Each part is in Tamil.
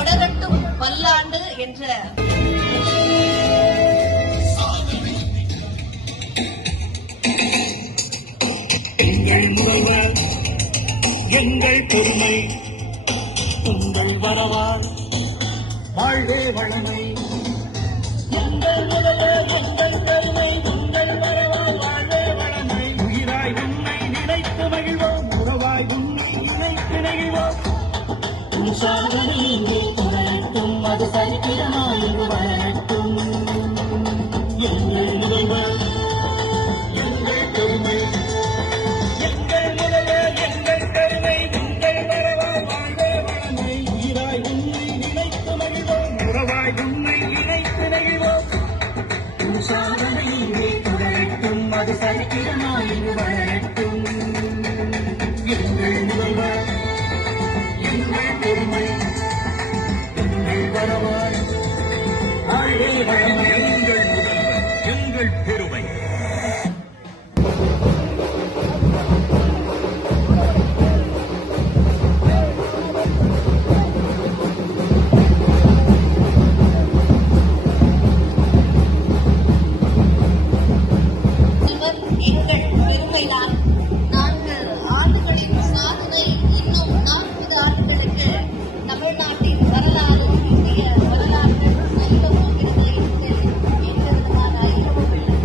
தொடரட்டும் பல்லாண்டு என்ற எங்கள் முதல்வர் எங்கள் பெருமை உங்கள் வரவால் வாழ்வே வளமை. எங்கள் முதல்வர் எங்கள் பெருமை உங்கள் வரவால் வாழ்வே வளமை. உயிராய் உன்னை நினைத்து மகிழ்வோம், உறவாய் உன்னை நினைத்து நெகிழ்வோம். உன் சாதனை இங்கே தொடரட்டும், அது சரித்திரமாய் வளரட்டும். எங்கள் முதல்வர் எங்கள் பெருமை எங்கள் முதல்வர் எங்கள் பெருமை உங்கள் வரவால் வாழ்வே வளமை. உயிராய் உன்னை நினைத்து மகிழ்வோம், உறவாய் உன்னை நினைத்து நெகிழ்வோம். உன் சாதனை இங்கே தொடரட்டும், அது சரித்திரமாய் வளரட்டும். எங்கள் முதல்வர் எங்கள் பெருமை எங்கள் வரவால் வாழ்வே வளமை. எங்கள் முதல்வர் எங்கள் பெருமை. எங்கள் பெருமைதான் 4 ஆண்டுகளின் சாதனை இன்னும் 40 ஆண்டுகளுக்கு தமிழ்நாட்டின் வரலாறு, இந்திய வரலாறு அறிய போகிறது என்கிறது நான் அறியவும் இல்லை.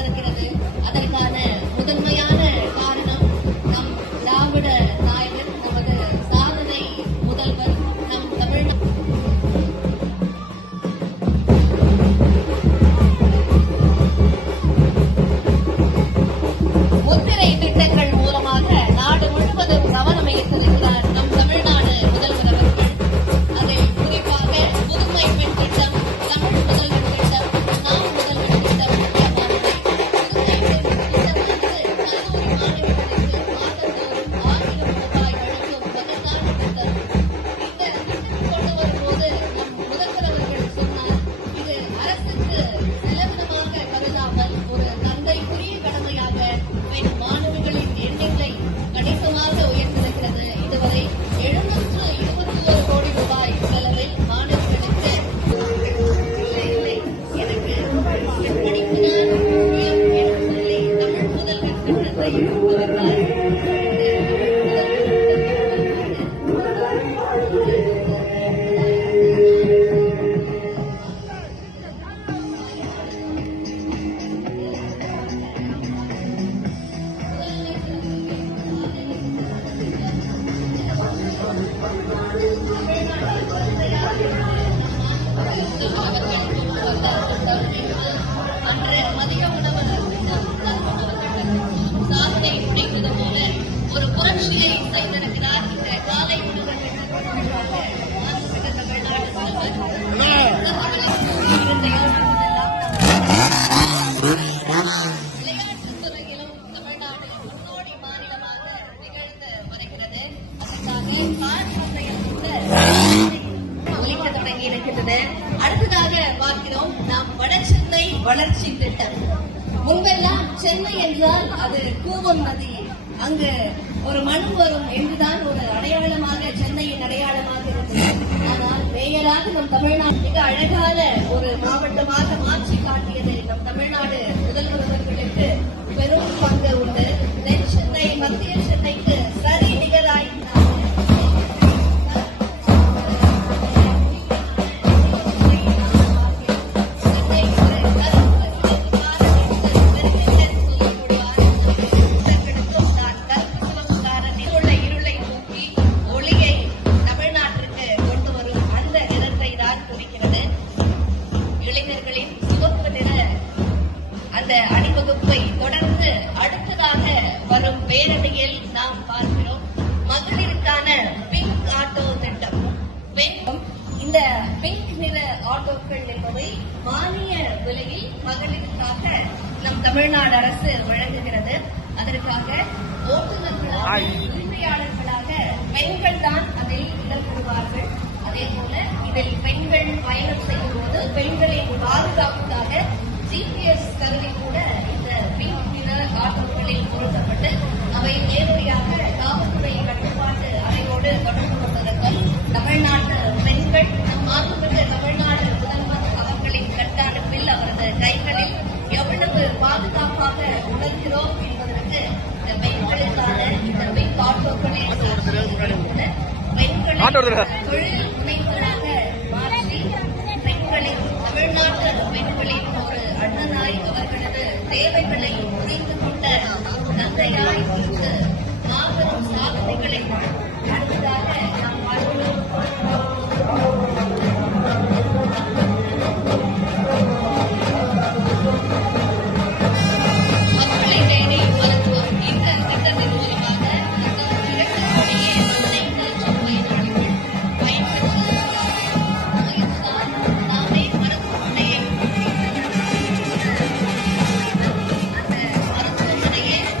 இருக்கிறது. அதற்கான முதன்மையான காரணம் நம் திராவிட நாயகர், நமது சாதனை முதல்வர், நம் தமிழ்நாடு. முத்திரை திட்டங்கள் மூலமாக நாடு முழுவதும் கவனம் ஈர்த்திருக்கிறார் நம் தமிழ்நாடு முதல்வர் அவர்கள். அதில் குறிப்பாக புதுமை பெண் திட்டம், தமிழ் முதல்வர் திட்டம், நாம் முதல்வர் திட்டம் அன்று மதிய உணவு சாதனை புரிந்தது போல ஒரு புரட்சியை செய்திருக்கிறார் இந்த காலை உணவு விளையாட்டுத் துறையிலும் தமிழ்நாடு முன்னோடி மாநிலமாக திகழ்ந்து வருகிறது. அதற்காக கார் பந்தயம் கூட ஒலிக்க தொடங்கி இருக்கின்றது. அடுத்ததாக பார்க்கிறோம் நாம் வடசென்னை வளர்ச்சி திட்டம். முன்பெல்லாம் சென்னை என்றால் அது கூவம் நதி, அங்கு ஒரு மண் வரும் என்றுதான் ஒரு அடையாளமாக, சென்னையின் அடையாளமாக இருந்தது. ஆனால் மேயராக நம் தமிழ்நாடு மிக அழகான ஒரு மாவட்டமாக மாற்றி காட்டியது நம் தமிழ்நாடு முதல்வர் அவர்களுக்கு பெரும் பங்கு உண்டு. தென் சென்னை மத்திய சென்னைக்கு சரி நிகராய் அந்த அணிவகுப்பை தொடர்ந்து அடுத்ததாக வரும் பேரணியில் நாம் பார்க்கிறோம் மகளிருக்கான பிங்க் ஆட்டோ திட்டம். இந்த பிங்க் நிற ஆட்டோக்கள் என்பவை மானிய விலையில் மகளிருக்காக நம் தமிழ்நாடு அரசு வழங்குகிறது. அதற்காக ஓட்டுநர்களாக உரிமையாளர்களாக பெண்கள் தான் அதில் இடம்பெறுவார்கள். அதே போல இதில் பெண்கள் பயணம் செய்யும் போது பெண்களின் பாதுகாப்புக்காக ஜிபிஎஸ் கருவி கூட இந்த பின்பின ஆட்டோக்களில் பொருத்தப்பட்டு அவை நேரடியாக காவல்துறை கட்டுப்பாட்டு அறையோடு தொடர்பு கொண்டிருக்கும். தமிழ்நாட்டு பெண்கள் மாண்புமிகு தமிழ்நாடு முதல்வர் அவர்களின் கண்காணிப்பில் அவரது கைகளில் எவ்வளவு பாதுகாப்பாக உணர்கிறோம் என்பதற்கு இந்த பெண்களுக்கான இந்த பின் ஆட்டோக்களில் பெண்களை தொழில் முனைவராக மாற்றி பெண்களின் தமிழ்நாட்டு பெண்களின் ஒரு அண்ணனாய் அவர்களது தேவைகளை புரிந்து கொண்ட தந்தையாய் இருந்து மாபெரும் சாதனைகளை அடுத்ததாக நாம் பார்க்கிறோம். மக்களை தேடி மருத்துவம் இந்த திட்டத்தின் மூலமாக 2 கோடியே 15 லட்சம் பயனாளிகள் பயன்பெற்று நாமே மருத்துவமனையை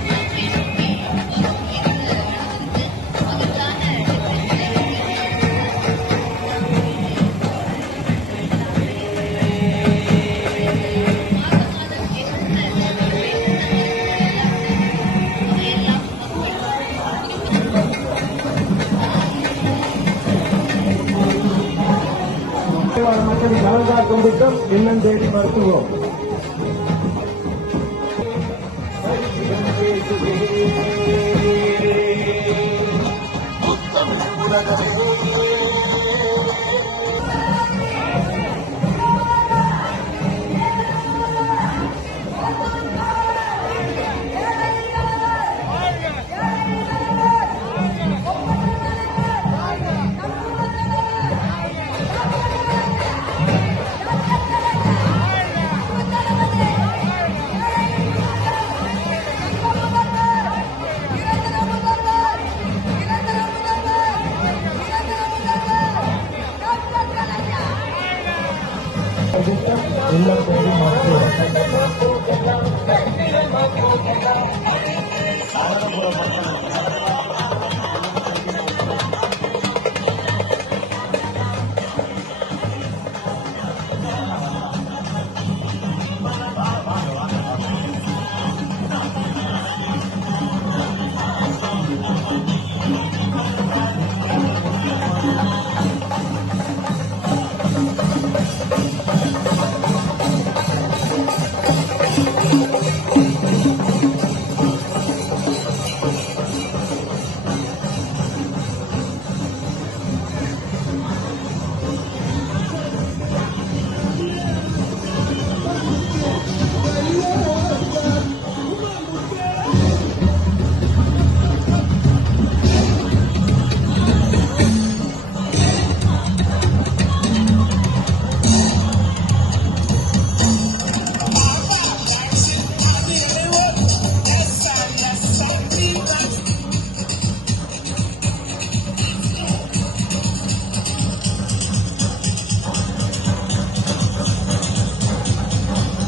மாற்றி நோக்கி வரும் என்ற அளவிற்கு மகத்தான மக்களின் நலன் காக்கும் திட்டம் இல்லம் தேடி மருத்துவம். உலகமே